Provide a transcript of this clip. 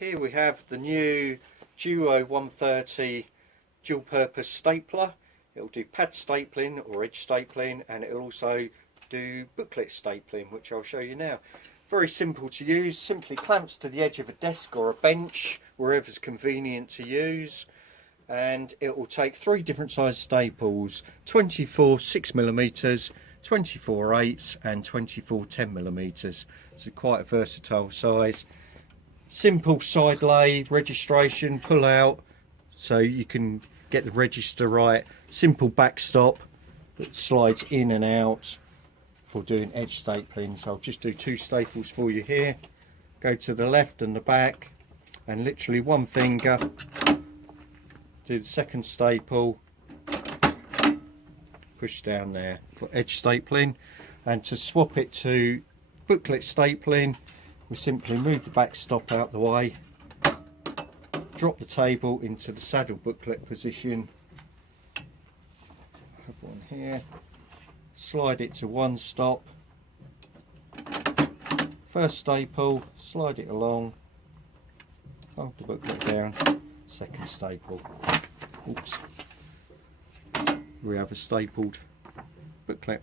Here we have the new Duo 130 dual purpose stapler. It will do pad stapling or edge stapling, and it will also do booklet stapling, which I'll show you now. Very simple to use, simply clamps to the edge of a desk or a bench, wherever's convenient to use. And it will take three different size staples: 24 6mm, 24 8s and 24 10mm. It's quite a versatile size. Simple side lay, registration, pull out so you can get the register right. Simple backstop that slides in and out for doing edge stapling. So I'll just do two staples for you here. Go to the left and the back, and literally one finger do the second staple, push down there for edge stapling. And to swap it to booklet stapling, we simply move the backstop out the way, drop the table into the saddle booklet position, have one here, slide it to one stop, first staple, slide it along, hold the booklet down, second staple. Oops. We have a stapled booklet.